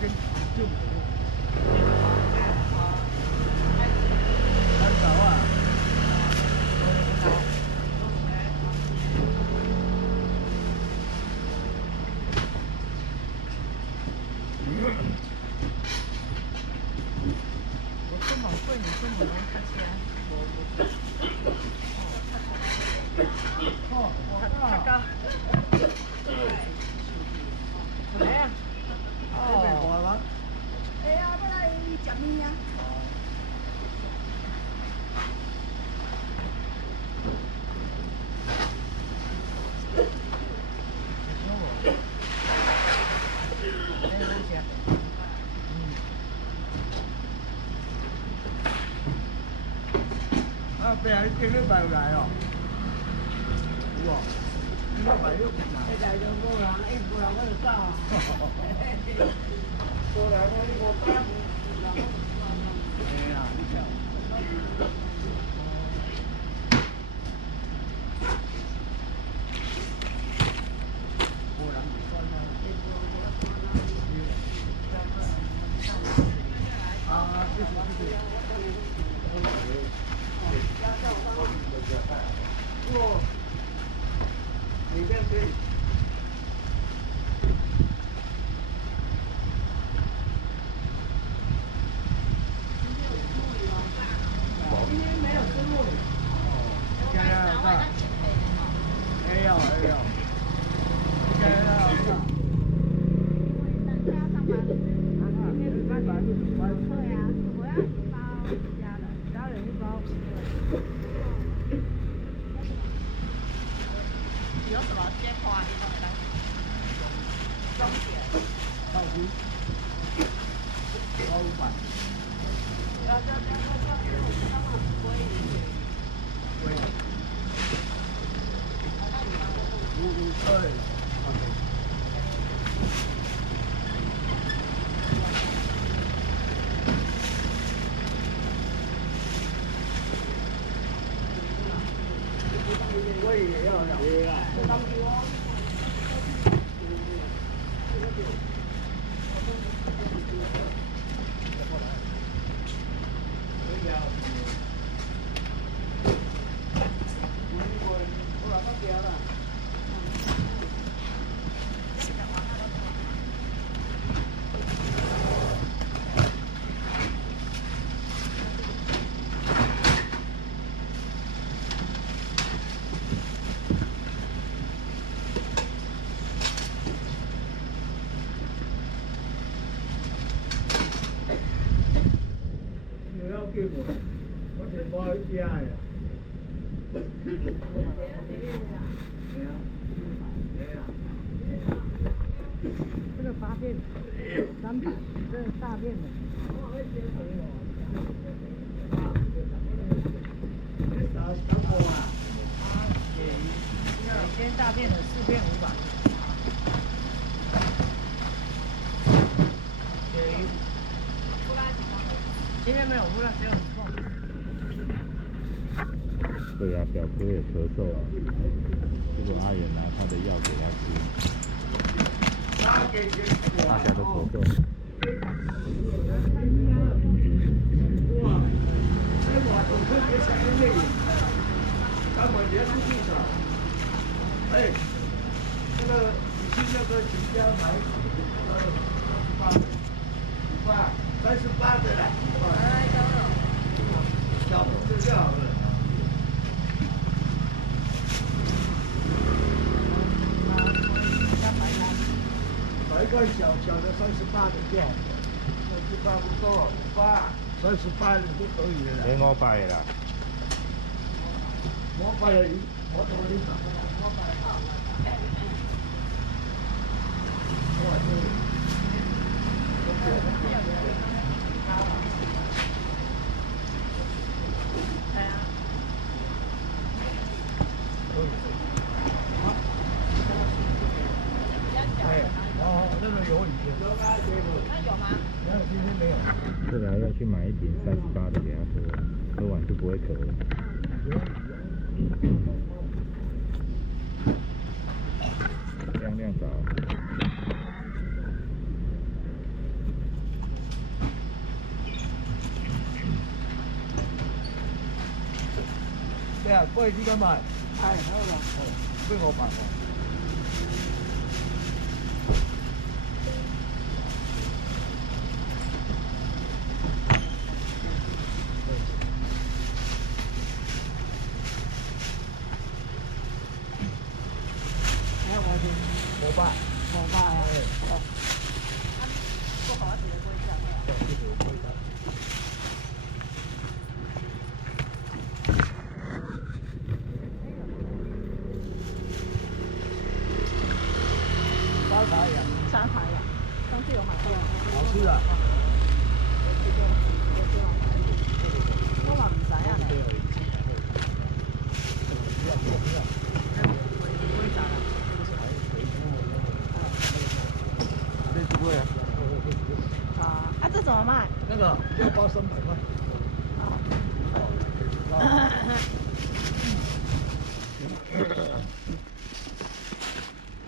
跟就没有。很少啊。我出门贵，你出门拢较些。哦，较高。来啊！这边过吗？哎呀，要来食面啊！啊，别人今日拜来哦。有哦。今日拜又来。现在就无人，无人我就走啊。无人我你无打。哎呀，你跳。无人唔算啦。啊，谢谢。哦，里面可以。今天没有吃木鱼。哦，现在看。没有没有。现在看。大家上班。今天是300就5块。对呀，我要1包家人1包。有什么鲜花地方来？中点。到期。包500。贵。552。我也要了。对啊。我是包一家呀。这个8片300，这是大片的。今天大片的4片500。今天没有胡辣，只有凤。对啊，表哥也咳嗽啊，结果阿远拿他的药给他吃，大家都咳嗽。哇，这瓦总特别想那里，刚我结束市场，哎，那个你去那个全家买38的啦，小瓶子就好了。买一个小的38的就好了，38不够，38的就可以了。没500的啦。500的，我同你讲，500好。哇，这。係啊。哦，那个有以前。那有吗？没有，今天没有。这个要去买一瓶38的给他喝，喝完就不会咳了。亮亮早。对啊，贵你敢买？哎，好了。贵500哦。还有我500。500啊。不好吃的不会讲的。沙茶呀，沙茶呀，上次有买过。好吃啊。我嘛唔知啊咧。这是贵啊。啊，这怎么卖？那个要包300块。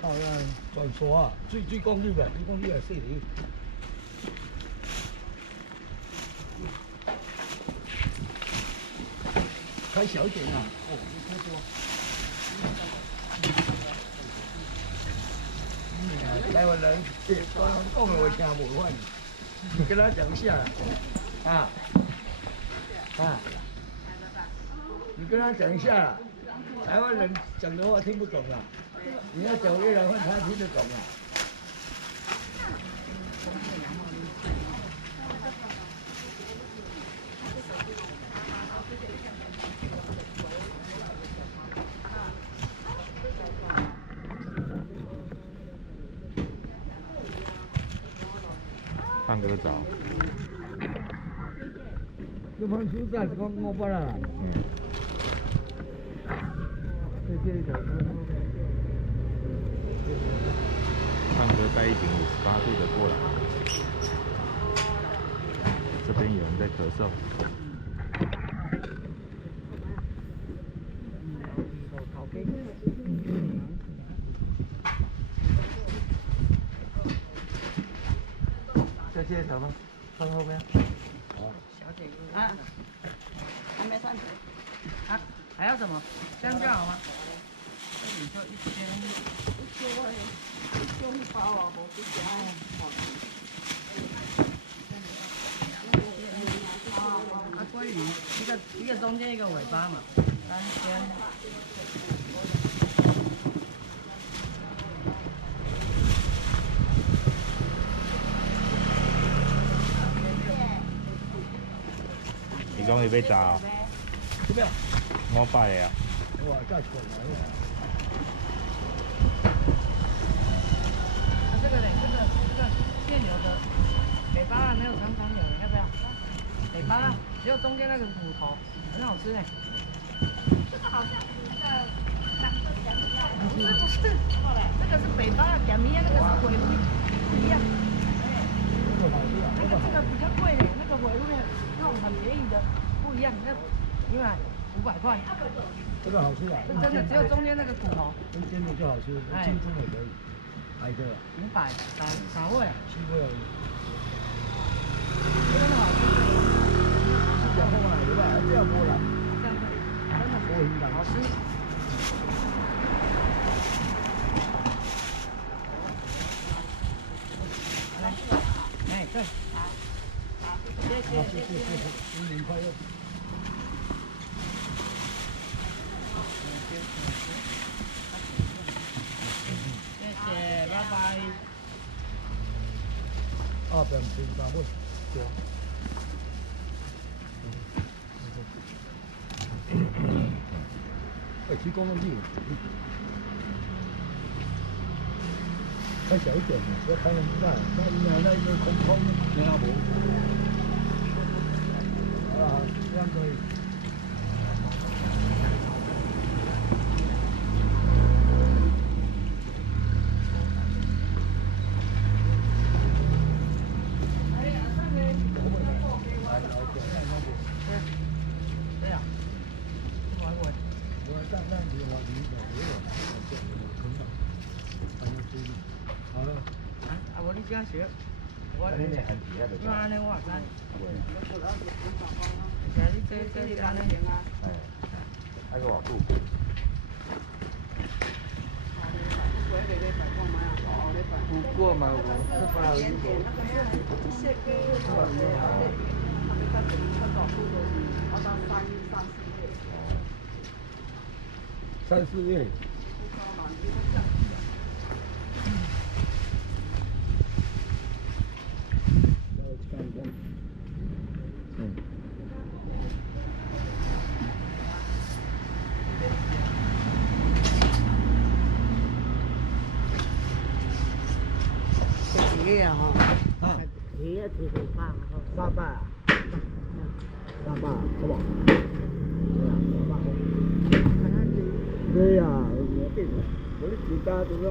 好像转锁啊，最功率的，最功率的4厘。开小一点啊，哦，没开多。台湾人讲的话听不惯，你跟他讲一下啊，你跟他讲一下，台湾人讲的话听不懂啊，你要讲越南话他听得懂啊。唱歌早。这帮蔬菜是讲500啦。唱歌带一瓶58度的过来。这边有人在咳嗽。再介绍吗？放后面。好。小姐啊，还没算啊，还要什么？这样就好吗？这里就1000块，中包啊，无几家哦。啊，鲑鱼一个中间一个尾巴嘛，3000。你讲你要炸哦？怎么样500的啊。哇，价钱来了。这个嘞，这个现有的北巴拉没有常常有，要不要？北巴拉只有中间那个骨头，很好吃呢。这个好像是那个当做咸鱼啊。不是，这个是北巴拉咸鱼啊，那个是尾鱼，不一样。这个好吃啊，这个比较贵嘞，那个尾鱼那种很便宜的不一样，那你买500块。这个好吃啊，这真的只有中间那个骨头。跟煎的就好吃，清蒸也可以。哪一个500，啥味啊？西味而已。真的好吃。是讲话对吧？这样波兰，这样子，真的波云兰好吃。来，哎，对，好，谢谢。新年快乐。谢谢，拜拜。边平三位，对啊。去公路去。开小一点的，不要开那么大，那一个空空的，没阿伯。好了，这样可以。这样学，我因为安尼我也知。而且你这安尼。还个偌久？不过嘛，我是把人3、4月。几个啊？哈，啊，几个提回放哈。 3百啊？3百，好不好？对呀，我的其他都是。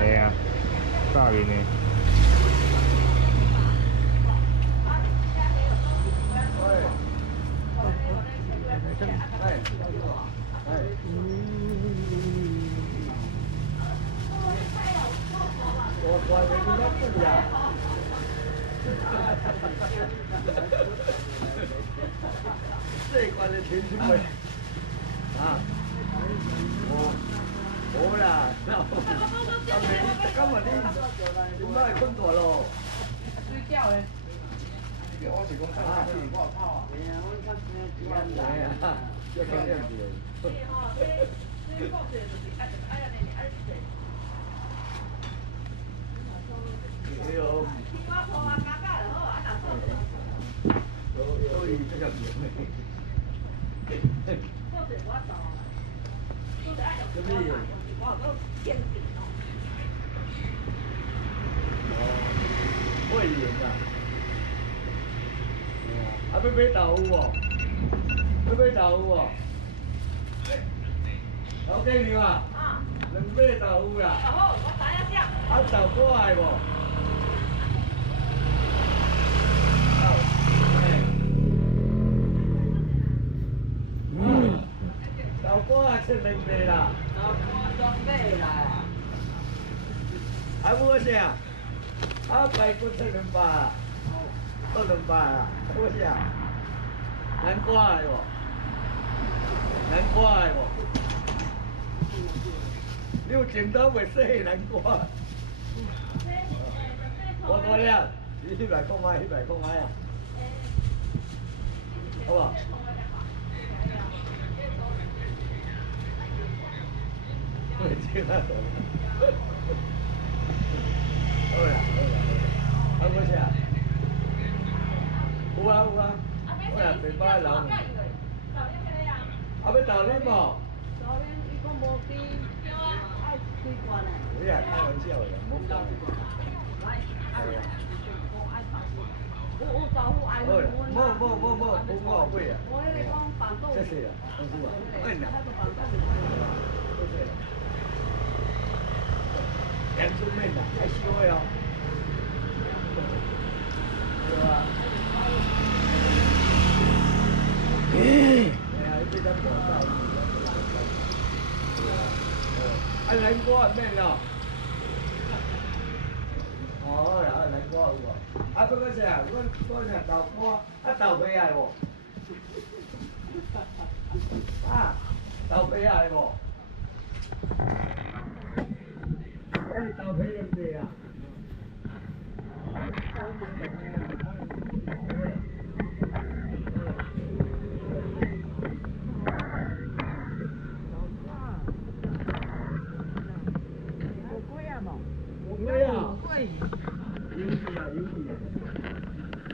系啊，大面的。我管你们不呀。这关的天气未啊？冇啦，今日你会困大咯？睡觉嘞。我是讲啊，我跑啊。系啊，我看系啊，要看样子。哎呦。有这样子咩？什么嘢？哦，会员啊。啊，要买豆腐哦？要买豆腐哦？老鸡娘啊，2买豆腐啦。啊，豆果爱无？豆果啊，出2买啦。啊，无啥？啊，排骨出200啊。都200啊，好啥？南瓜的无？南瓜的无？你有剪刀袂洗南瓜？我多了，100块买，100块买啊，好不好？我剪那种。好啦，好啦，好啥？有啊有啊，我也袂摆老。啊，要豆奶无？有呀，开玩笑的，唔好讲。好啦，冇，我后悔啊。谢谢啦，辛苦啊。哎呀，谢谢啦。阳春面呐，还烧的哦。对啊。哎呀，你这个破道。啊，南瓜面咯。哦，然后南瓜有无？啊，不过啥？我啥豆干？啊，豆皮爱无？啊，豆皮爱无？哎，豆皮用地啊。有龟啊无？我龟啊，龟，有去啊，有去啊。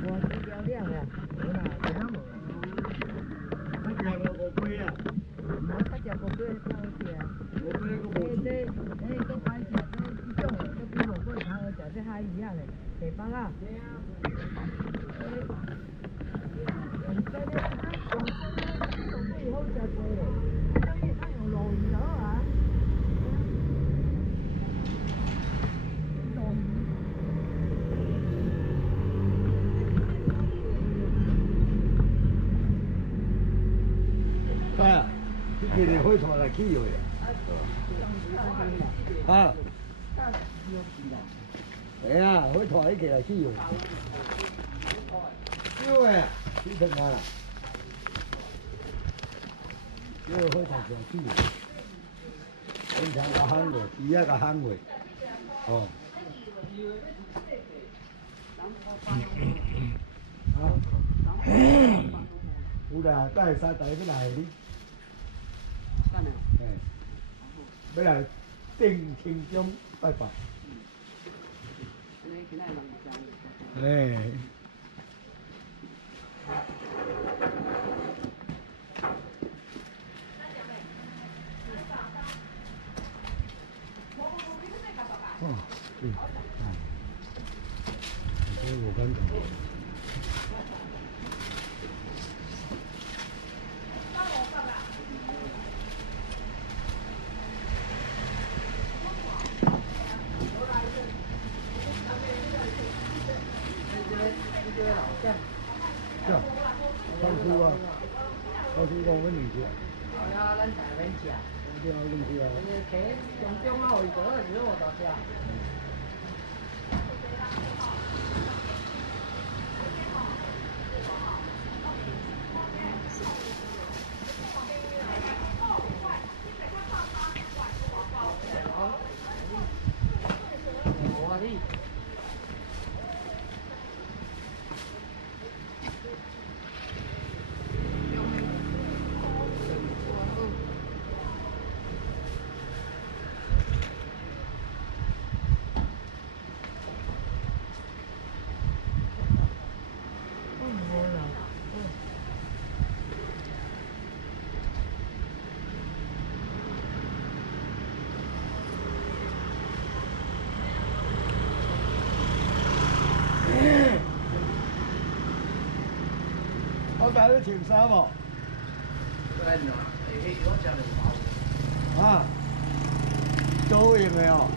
我这条亮啊，有啦，其他无。我食过乌龟啊，我较食无龟较好食啊。乌龟我无这吃。都歹食，这种的，这比无龟较好食，这海鱼啊嘞，地方啊。用这个啊，用这个好食多嘞，所以咱用鲈鱼就好啊。鲈鱼。哎呀，你今日火炭来起油呀？啊？哎呀，火炭你起来起油。有诶，起成啊啦。有火炭起来起油。平常甲烘过，鱼仔甲烘过。哦。啊？有啦，等下三大要来你。哎，要来定清中拜拜。哎。哦，对，这我刚讲。放书啊，放书讲阮两只。好呀，咱台湾食。对啊，两只啊。鸡上中啊，有多就是我大只。我哩。我带你穿衫无？啊？租用的哦。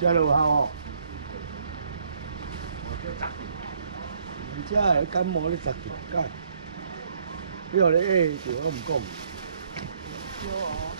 这落效哦。这个感冒你10几解？你后咧就我唔讲。有哦。